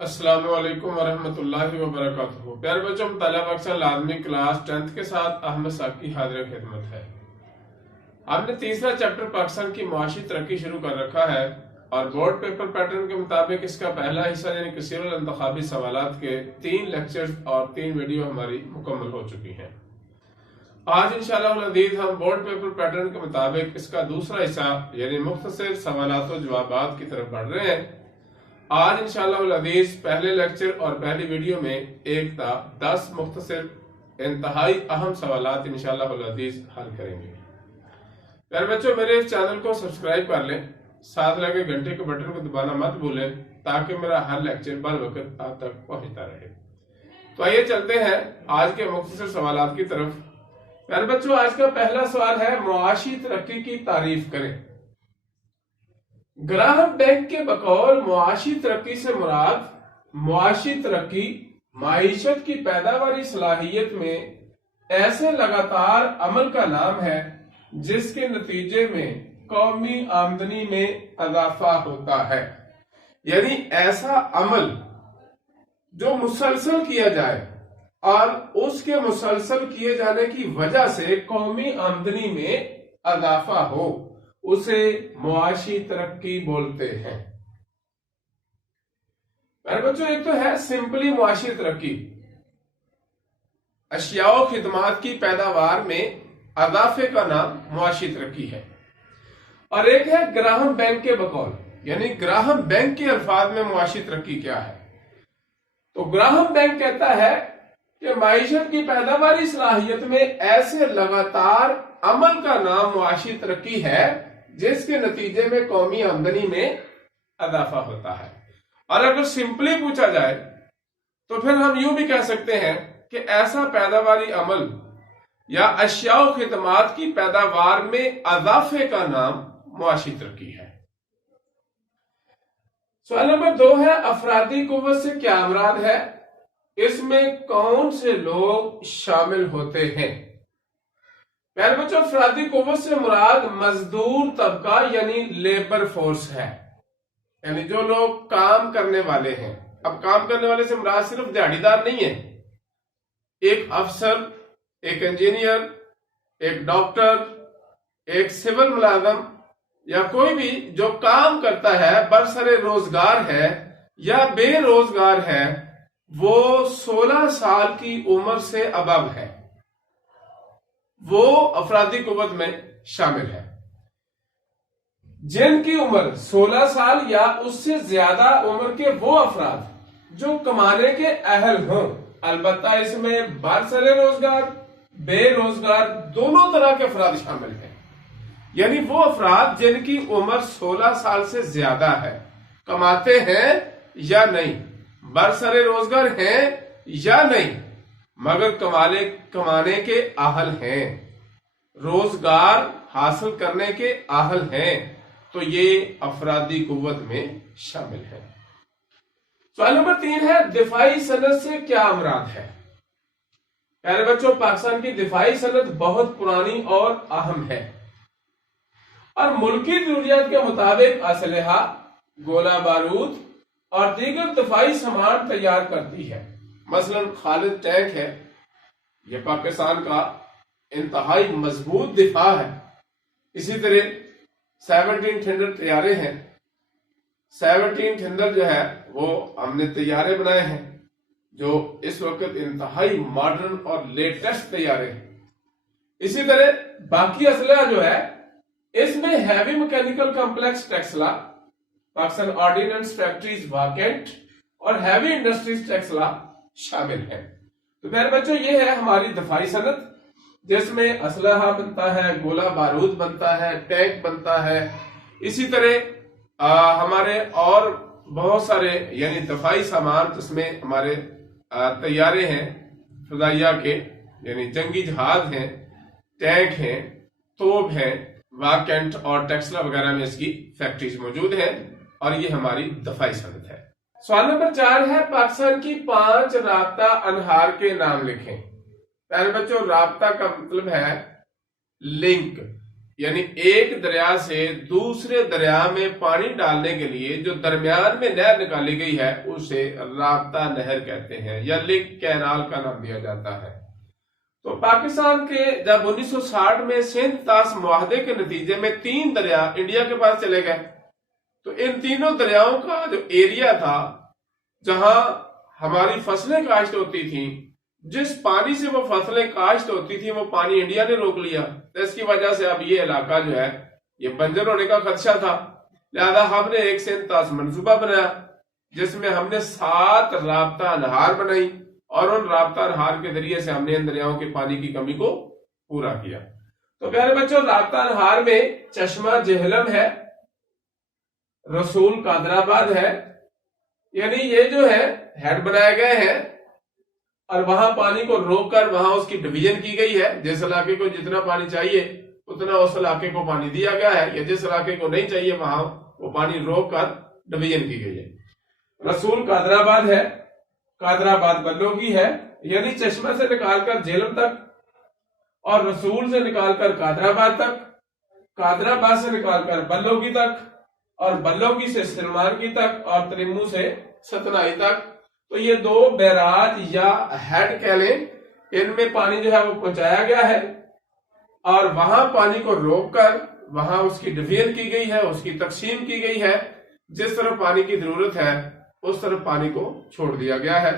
السلام علیکم ورحمۃ اللہ وبرکاتہ۔ پیارے بچوں، مطالعہ پاکستان لازمی کلاس 10th کے ساتھ احمد ساقی حاضر خدمت ہے۔ ہم نے تیسرا چیپٹر پاکستان کی معاشی ترقی شروع کر رکھا ہے اور بورڈ پیپر پیٹرن کے مطابق اس کا پہلا حصہ یعنی کثیر الانتخابی سوالات کے 3 لیکچرز اور 3 ویڈیو ہماری مکمل ہو چکی ہیں۔ آج انشاءاللہ العزیز ہم بورڈ پیپر پیٹرن کے مطابق اس کا دوسرا حصہ یعنی مختصر سوالات و جوابات کی طرف بڑھ رہے ہیں۔ آج انشاءاللہ العزیز پہلے لیکچر اور پہلی ویڈیو میں 1 تا 10 مختصر انتہائی اہم سوالات انشاءاللہ العزیز حل کریں گے۔ پیارے بچوں، میرے اس چینل کو سبسکرائب کر لیں، ساتھ لگے گھنٹے کے بٹن کو دبانا مت بھولیں تاکہ میرا ہر لیکچر بر وقت آپ تک پہنچتا رہے۔ تو آئیے چلتے ہیں آج کے مختصر سوالات کی طرف۔ پیارے بچوں، آج کا پہلا سوال ہے معاشی ترقی کی تعریف کریں۔ گراہم بینک کے بقول معاشی ترقی سے مراد معاشی ترقی معیشت کی پیداواری صلاحیت میں ایسے لگاتار عمل کا نام ہے جس کے نتیجے میں قومی آمدنی میں اضافہ ہوتا ہے، یعنی ایسا عمل جو مسلسل کیا جائے اور اس کے مسلسل کیے جانے کی وجہ سے قومی آمدنی میں اضافہ ہو، اسے معاشی ترقی بولتے ہیں۔ میرے بچوں، ایک تو ہے سمپلی معاشی ترقی، اشیاء و خدمات کی پیداوار میں اضافے کا نام معاشی ترقی ہے، اور ایک ہے گراہم بینک کے بقول، یعنی گراہم بینک کے الفاظ میں معاشی ترقی کیا ہے۔ تو گراہم بینک کہتا ہے کہ معیشت کی پیداواری صلاحیت میں ایسے لگاتار عمل کا نام معاشی ترقی ہے جس کے نتیجے میں قومی آمدنی میں اضافہ ہوتا ہے۔ اور اگر سمپلی پوچھا جائے تو پھر ہم یوں بھی کہہ سکتے ہیں کہ ایسا پیداواری عمل یا اشیاء و خدمات کی پیداوار میں اضافے کا نام معاشی ترقی ہے۔ سوال نمبر 2 ہے افرادی قوت سے کیا مراد ہے؟ اس میں کون سے لوگ شامل ہوتے ہیں؟ پیارے بچوں، افرادی قوت سے مراد مزدور طبقہ یعنی لیبر فورس ہے، یعنی جو لوگ کام کرنے والے ہیں۔ اب کام کرنے والے سے مراد صرف دیہڑی دار نہیں ہے، ایک افسر، ایک انجینئر، ایک ڈاکٹر، ایک سول ملازم یا کوئی بھی جو کام کرتا ہے، برسر روزگار ہے یا بے روزگار ہے، وہ 16 سال کی عمر سے ابو ہے، وہ افرادی قوت میں شامل ہے۔ جن کی عمر 16 سال یا اس سے زیادہ عمر کے وہ افراد جو کمانے کے اہل ہوں، البتہ اس میں برسر روزگار بے روزگار دونوں طرح کے افراد شامل ہیں، یعنی وہ افراد جن کی عمر 16 سال سے زیادہ ہے، کماتے ہیں یا نہیں، برسر روزگار ہیں یا نہیں، مگر کمانے کے اہل ہیں، روزگار حاصل کرنے کے اہل ہیں، تو یہ افرادی قوت میں شامل ہے۔ سوال نمبر 3 ہے دفاعی صنعت سے کیا مراد ہے؟ پیارے بچوں، پاکستان کی دفاعی صنعت بہت پرانی اور اہم ہے اور ملکی ضروریات کے مطابق اسلحہ، گولہ بارود اور دیگر دفاعی سامان تیار کرتی ہے۔ مثلا خالد ٹینک ہے، یہ پاکستان کا انتہائی مضبوط دفاع ہے۔ اسی طرح 17 تھنڈر طیارے ہیں، 17 تھنڈر جو ہے وہ ہم نے طیارے بنائے ہیں جو اس وقت انتہائی ماڈرن اور لیٹسٹ طیارے ہیں۔ اسی طرح باقی اسلحہ جو ہے اس میں heavy mechanical complex Taxila, Pakistan ordnance factories Wah Cantt اور ہیوی انڈسٹریز ٹیکسلا شامل ہیں۔ تو میرے بچوں، یہ ہے ہماری دفاعی صنعت جس میں اسلحہ بنتا ہے، گولہ بارود بنتا ہے، ٹینک بنتا ہے۔ اسی طرح ہمارے اور بہت سارے یعنی دفاعی سامان جس میں ہمارے طیارے ہیں فضائیہ کے، یعنی جنگی جہاز ہیں، ٹینک ہیں، توپ ہیں، واکنٹ اور ٹیکسلا وغیرہ میں اس کی فیکٹریز موجود ہیں، اور یہ ہماری دفاعی صنعت ہے۔ سوال نمبر 4 ہے پاکستان کی 5 رابطہ انہار کے نام لکھیں۔ پیارے بچوں، رابطہ کا مطلب ہے لنک، یعنی ایک دریا سے دوسرے دریا میں پانی ڈالنے کے لیے جو درمیان میں نہر نکالی گئی ہے اسے رابطہ نہر کہتے ہیں یا لنک کینال کا نام دیا جاتا ہے۔ تو پاکستان کے جب 1960 میں سندھ طاس معاہدے کے نتیجے میں 3 دریا انڈیا کے پاس چلے گئے، تو ان تینوں دریاؤں کا جو ایریا تھا جہاں ہماری فصلیں کاشت ہوتی تھیں، جس پانی سے وہ فصلیں کاشت ہوتی تھی وہ پانی انڈیا نے روک لیا، تو اس کی وجہ سے اب یہ علاقہ جو ہے یہ بنجر ہونے کا خدشہ تھا۔ لہذا ہم نے ایک سندھ طاس منصوبہ بنایا جس میں ہم نے 7 رابطہ نہار بنائی اور ان رابطہ نہار کے ذریعے سے ہم نے ان دریاؤں کے پانی کی کمی کو پورا کیا۔ تو پیارے بچوں، رابطہ نہار میں چشمہ جہلم ہے، رسول قادرآباد ہے، یعنی یہ جو ہے ہیڈ بنائے گئے ہیں اور وہاں پانی کو روک کر وہاں اس کی ڈویژن کی گئی ہے۔ جس علاقے کو جتنا پانی چاہیے اتنا اس علاقے کو پانی دیا گیا ہے، یا جس علاقے کو نہیں چاہیے وہاں وہ پانی روک کر ڈویژن کی گئی ہے۔ رسول قادرآباد ہے، قادرآباد بلوگی ہے، یعنی چشمہ سے نکال کر جہلم تک، اور رسول سے نکال کر قادرآباد تک، قادرآباد سے نکال کر بلوگی تک، اور بلوگی سے سلمان کی تک، اور ترمو سے ستنائی تک۔ تو یہ 2 بیراج یا ہیڈ کہہ لیں، ان میں پانی جو ہے وہ پہنچایا گیا ہے اور وہاں پانی کو روک کر وہاں اس کی ڈویژن کی گئی ہے، اس کی تقسیم کی گئی ہے۔ جس طرح پانی کی ضرورت ہے اس طرف پانی کو چھوڑ دیا گیا ہے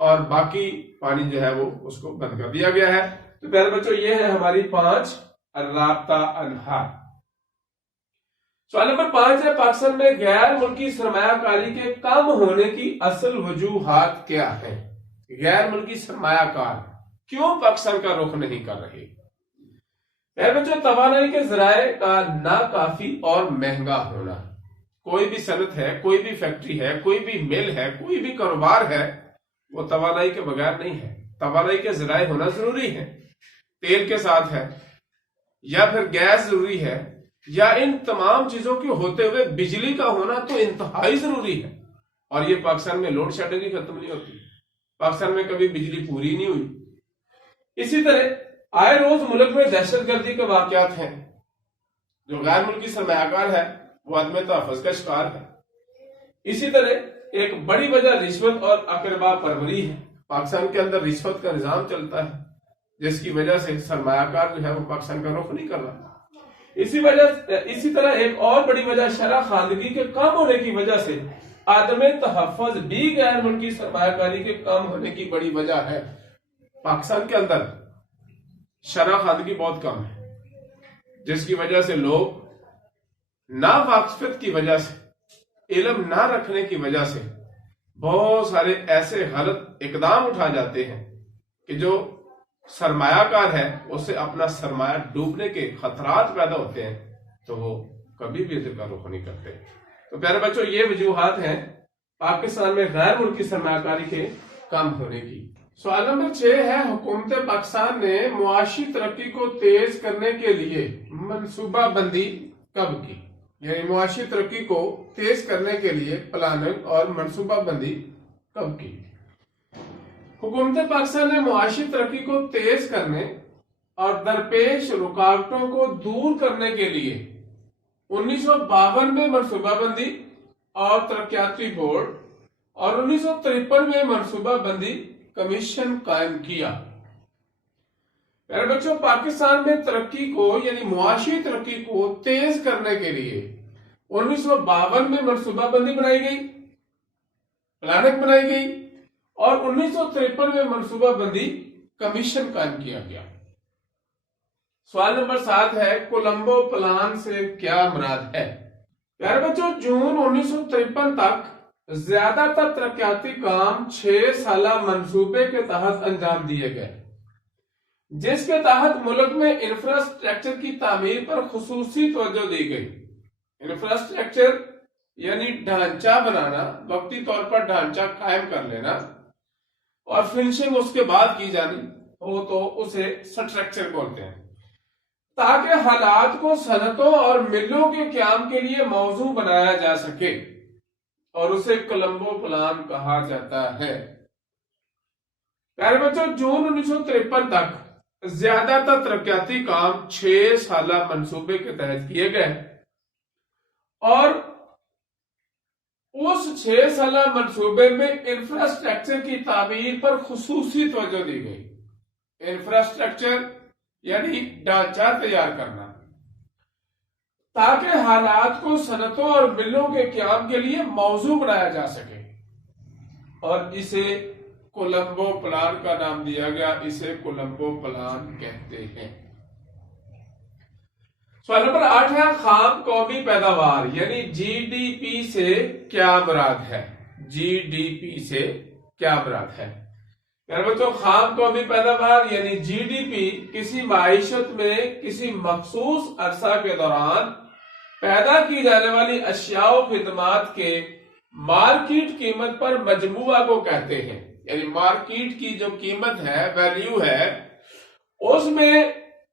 اور باقی پانی جو ہے وہ اس کو بند کر دیا گیا ہے۔ تو پیارے بچوں، یہ ہے ہماری 5 رابطہ انہار۔ سوال نمبر 5 ہے، پاکستان میں غیر ملکی سرمایہ کاری کے کم ہونے کی اصل وجوہات کیا ہیں؟ غیر ملکی سرمایہ کار کیوں پاکستان کا رخ نہیں کر رہے؟ بچوں، توانائی کے ذرائع کا ناکافی اور مہنگا ہونا۔ کوئی بھی صنعت ہے، کوئی بھی فیکٹری ہے، کوئی بھی مل ہے، کوئی بھی کاروبار ہے، وہ توانائی کے بغیر نہیں ہے۔ توانائی کے ذرائع ہونا ضروری ہے، تیل کے ساتھ ہے یا پھر گیس ضروری ہے، یا ان تمام چیزوں کے ہوتے ہوئے بجلی کا ہونا تو انتہائی ضروری ہے۔ اور یہ پاکستان میں لوڈ شیڈنگ ہی ختم نہیں ہوتی، پاکستان میں کبھی بجلی پوری نہیں ہوئی۔ اسی طرح آئے روز ملک میں دہشت گردی کے واقعات ہیں۔ جو غیر ملکی سرمایہ کار ہے وہ عدم تحفظ کا شکار ہے۔ اسی طرح ایک بڑی وجہ رشوت اور اقربا پروری ہے۔ پاکستان کے اندر رشوت کا نظام چلتا ہے جس کی وجہ سے سرمایہ کار جو ہے وہ پاکستان کا رخ نہیں کر رہا۔ اسی طرح ایک اور بڑی وجہ شرح خواندگی کے کم ہونے کی وجہ سے عدم تحفظ بھی غیر ملکی سرمایہ کاری کے کم ہونے کی بڑی وجہ ہے۔ پاکستان کے اندر شرح خواندگی بہت کم ہے جس کی وجہ سے لوگ ناواقفیت کی وجہ سے، علم نہ رکھنے کی وجہ سے بہت سارے ایسے غلط اقدام اٹھا جاتے ہیں کہ جو سرمایہ کار ہے اسے اپنا سرمایہ ڈوبنے کے خطرات پیدا ہوتے ہیں، تو وہ کبھی بھی اسے کا رخ نہیں کرتے۔ تو پیارے بچوں، یہ وجوہات ہیں پاکستان میں غیر ملکی سرمایہ کاری کے کم ہونے کی۔ سوال نمبر 6 ہے، حکومت پاکستان نے معاشی ترقی کو تیز کرنے کے لیے منصوبہ بندی کب کی؟ یعنی معاشی ترقی کو تیز کرنے کے لیے پلاننگ اور منصوبہ بندی کب کی؟ حکومت پاکستان نے معاشی ترقی کو تیز کرنے اور درپیش رکاوٹوں کو دور کرنے کے لیے 1952 میں منصوبہ بندی اور ترقیاتی بورڈ اور 1953 میں منصوبہ بندی کمیشن قائم کیا۔ میرے بچوں، پاکستان میں ترقی کو یعنی معاشی ترقی کو تیز کرنے کے لیے 1952 میں منصوبہ بندی بنائی گئی، پلاننگ بنائی گئی، اور 1953 میں منصوبہ بندی کمیشن قائم کیا گیا۔ سوال نمبر 7 ہے، کولمبو پلان سے کیا مراد ہے؟ پیارے بچوں، جون 1953 تک زیادہ تر ترقیاتی کام 6 سالہ منصوبے کے تحت انجام دیے گئے، جس کے تحت ملک میں انفراسٹرکچر کی تعمیر پر خصوصی توجہ دی گئی۔ انفراسٹرکچر یعنی ڈھانچہ بنانا، وقتی طور پر ڈھانچہ قائم کر لینا اور فنشنگ اس کے بعد کی جانی ہو تو اسے سٹرکچر بولتے ہیں، تاکہ حالات کو صنعتوں اور ملوں کے قیام کے لیے موزوں بنایا جا سکے، اور اسے کولمبو پلان کہا جاتا ہے۔ پیارے بچوں، جون 1953 تک زیادہ تر ترقیاتی کام 6 سالہ منصوبے کے تحت کیے گئے اور اس 6 سالہ منصوبے میں انفراسٹرکچر کی تعمیر پر خصوصی توجہ دی گئی۔ انفراسٹرکچر یعنی ڈھانچہ تیار کرنا، تاکہ حالات کو صنعتوں اور ملوں کے قیام کے لیے موزوں بنایا جا سکے، اور اسے کولمبو پلان کا نام دیا گیا۔ اسے کولمبو پلان کہتے ہیں۔ سوال نمبر 8 ہے خام قومی پیداوار یعنی جی ڈی پی سے کیا مراد ہے؟ جی ڈی پی سے کیا مراد ہے؟ بچوں، خام قومی پیداوار یعنی جی ڈی پی کسی معیشت میں کسی مخصوص عرصہ کے دوران پیدا کی جانے والی اشیاء و خدمات کے مارکیٹ قیمت پر مجموعہ کو کہتے ہیں۔ یعنی مارکیٹ کی جو قیمت ہے، ویلیو ہے، اس میں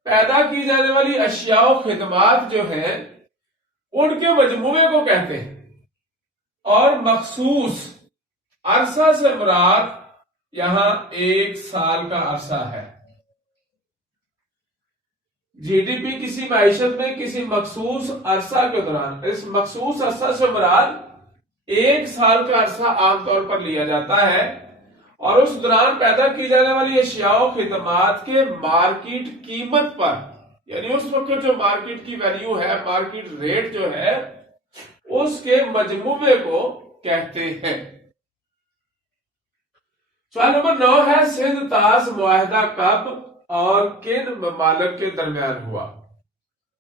پیدا کی جانے والی اشیاء و خدمات جو ہیں ان کے مجموعے کو کہتے ہیں، اور مخصوص عرصہ سے مراد یہاں 1 سال کا عرصہ ہے۔ جی ڈی پی کسی معیشت میں کسی مخصوص عرصہ کے دوران، اس مخصوص عرصہ سے مراد 1 سال کا عرصہ عام طور پر لیا جاتا ہے، اور اس دوران پیدا کی جانے والی اشیاء و خدمات کے مارکیٹ قیمت پر، یعنی اس وقت جو مارکیٹ کی ویلیو ہے، مارکیٹ ریٹ جو ہے، اس کے مجموعے کو کہتے ہیں۔ سوال نمبر 9 ہے سندھ طاس معاہدہ کب اور کن ممالک کے درمیان ہوا؟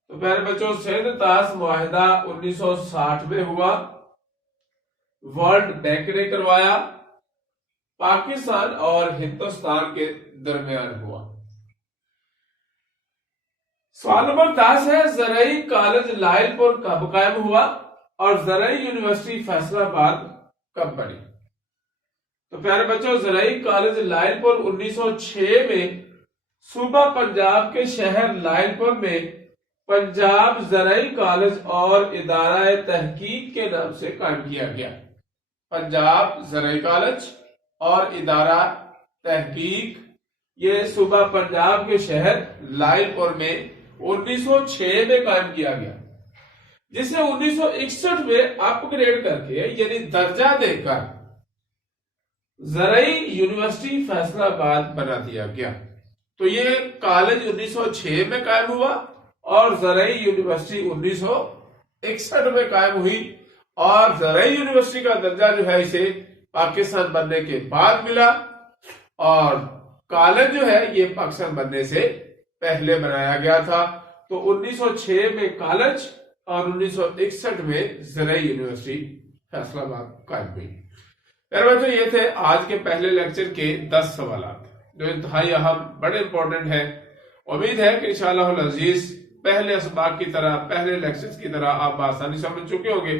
تو پیارے بچوں، سندھ طاس معاہدہ 1960 میں ہوا، ورلڈ بینک نے کروایا، پاکستان اور ہندوستان کے درمیان ہوا۔ سوال نمبر 10 ہے زرعی کالج لائل پور کب قائم ہوا اور زرعی یونیورسٹی فیصلہ آباد کب بنی؟ تو پیارے بچوں، زرعی کالج لائل پور 1906 میں صوبہ پنجاب کے شہر لائل پور میں پنجاب زرعی کالج اور ادارہ تحقیق کے نام سے قائم کیا گیا۔ پنجاب زرعی کالج اور ادارہ تحقیق، یہ صوبہ پنجاب کے شہر لائل پور میں 1906 میں قائم کیا گیا، جسے 1961 میں اپ گریڈ کر کے یعنی درجہ دے کر زرعی یونیورسٹی فیصلہ آباد بنا دیا گیا۔ تو یہ کالج 1906 میں قائم ہوا اور زرعی یونیورسٹی 1961 میں قائم ہوئی، اور زرعی یونیورسٹی کا درجہ جو ہے اسے پاکستان بننے کے بعد ملا، اور کالج جو ہے یہ پاکستان بننے سے پہلے بنایا گیا تھا۔ تو 1906 میں کالج اور 1961 میں زرعی یونیورسٹی فیصلہ آباد قائم ہوئی۔ میرے بچوں، یہ تھے آج کے پہلے لیکچر کے 10 سوالات جو انتہائی اہم، بڑے امپورٹنٹ ہیں۔ امید ہے کہ انشاءاللہ العزیز پہلے اسباق کی طرح، پہلے لیکچرز کی طرح آپ آسانی سمجھ چکے ہوں گے۔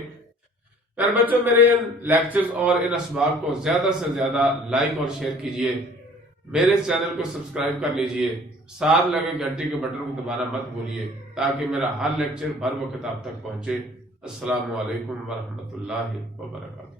میرے بچوں، میرے ان لیکچرز اور ان اسباق کو زیادہ سے زیادہ لائک اور شیئر کیجئے، میرے چینل کو سبسکرائب کر لیجئے، ساتھ لگے گھنٹی کے بٹن کو دبانا مت بھولیے تاکہ میرا ہر لیکچر بر وقت آپ تک پہنچے۔ السلام علیکم ورحمۃ اللہ وبرکاتہ۔